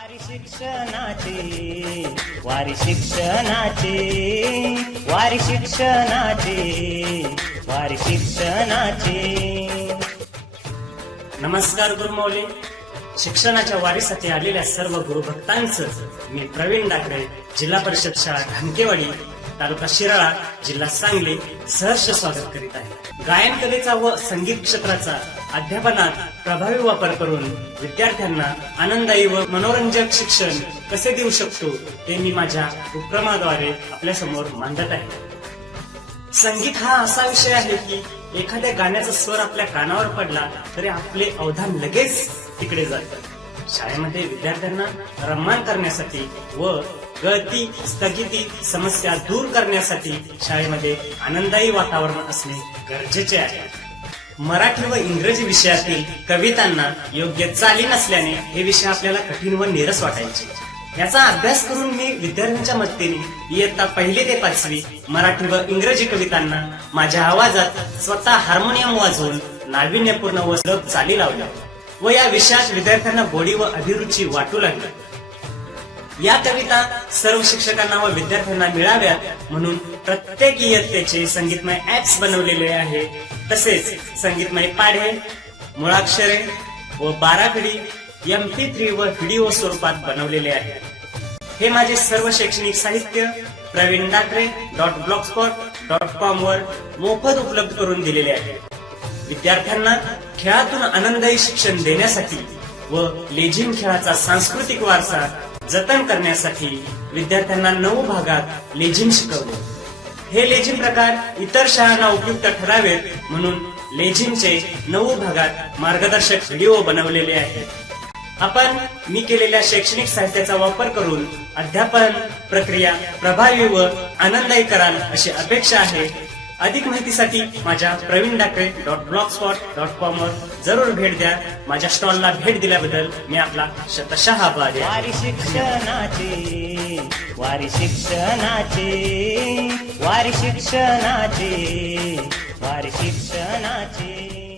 वारी शिक्षणाची वारी शिक्षणाची वारी शिक्षणाची वारी शिक्षणाची। नमस्कार गुरुमौली। शिक्षणाच्या वारीसाठी आलेल्या सर्व गुरुभक्तांचं मी प्रवीण डाकरे, जिल्हा परिषद शाळा ढानकेवाडी, तालुका शिराळा, जिल्हा सांगली सहर्ष स्वागत करीत आहे। गायन कलेचा व संगीत क्षेत्राचा अध्यापनात प्रभावी वापर करून विद्यार्थ्यांना आनंददायी व मनोरंजक शिक्षण कसे देऊ शकतो ते मी माझ्या उपक्रमाद्वारे आपल्या समोर मांडत आहे। संगीत हा असा विषय आहे की एखाद्या गाण्याचा स्वर आपल्या कानावर पडला तरी आपले अवधान लगेच तिकडे जातं। शाळेमध्ये विद्यार्थ्यांना रममाण करण्यासाठी व गळती स्थगिती समस्या दूर करण्यासाठी शाळेमध्ये आनंददायी वातावरण असणे गरजेचे आहे। मराठी व इंग्रजी विषयातील कवितांना योग्य चाली नसल्याने हे विषय आपल्याला कठीण व नीरस वाटायचे। याचा अभ्यास करून मी विद्यार्थ्यांच्या मदतीने इयत्ता 1ली ते 5वी मराठी व इंग्रजी कवितांना माझ्या आवाजात स्वतः हार्मोनियम वाजवून नाविन्यपूर्ण व सुलभ चाली लावल्या व या विषयात विद्यार्थ्यांना गोडी व अभिरुची वाटू लागली। या कविता सर्व शिक्षकांना व विद्यार्थ्यांना मिळाव्यात म्हणून प्रत्येक इयत्तेचे संगीतमय ऍप्स बनवलेले आहे। तसेच संगीतमय पाढे, मुळाक्षरे व बाराखडी MP3 व व्हिडिओ स्वरूपात बनवलेले आहे। हे माझे सर्व शैक्षणिक साहित्य pravindakre.blogspot.com वर मोफत उपलब्ध करून दिलेले आहे। विद्यार्थ्यांना खेळातून आनंददायी शिक्षण देण्यासाठी व लेझिम खेळाचा सांस्कृतिक वारसा जतन करण्यासाठी विद्यार्थ्यांना 9 भागात लेझिम शिकवले। हे लेझिम प्रकार इतर शाळांना उपयुक्त ठरावेत म्हणून लेझिमचे 9 भागात मार्गदर्शक व्हिडिओ बनवलेले आहेत। आपण मी केलेल्या शैक्षणिक साहित्याचा वापर करून अध्यापन प्रक्रिया प्रभावी व आनंददायी कराल अशी अपेक्षा आहे। अधिक माहितीसाठी माझ्या pravindakre.blogspot.com वर जरूर भेट द्या। माझ्या स्टॉलला भेट दिल्याबद्दल मी आपला शतशः आभारी आहे। वारी शिक्षणाची वारी शिक्षणाची वारी शिक्षणाची वारी शिक्षणाची।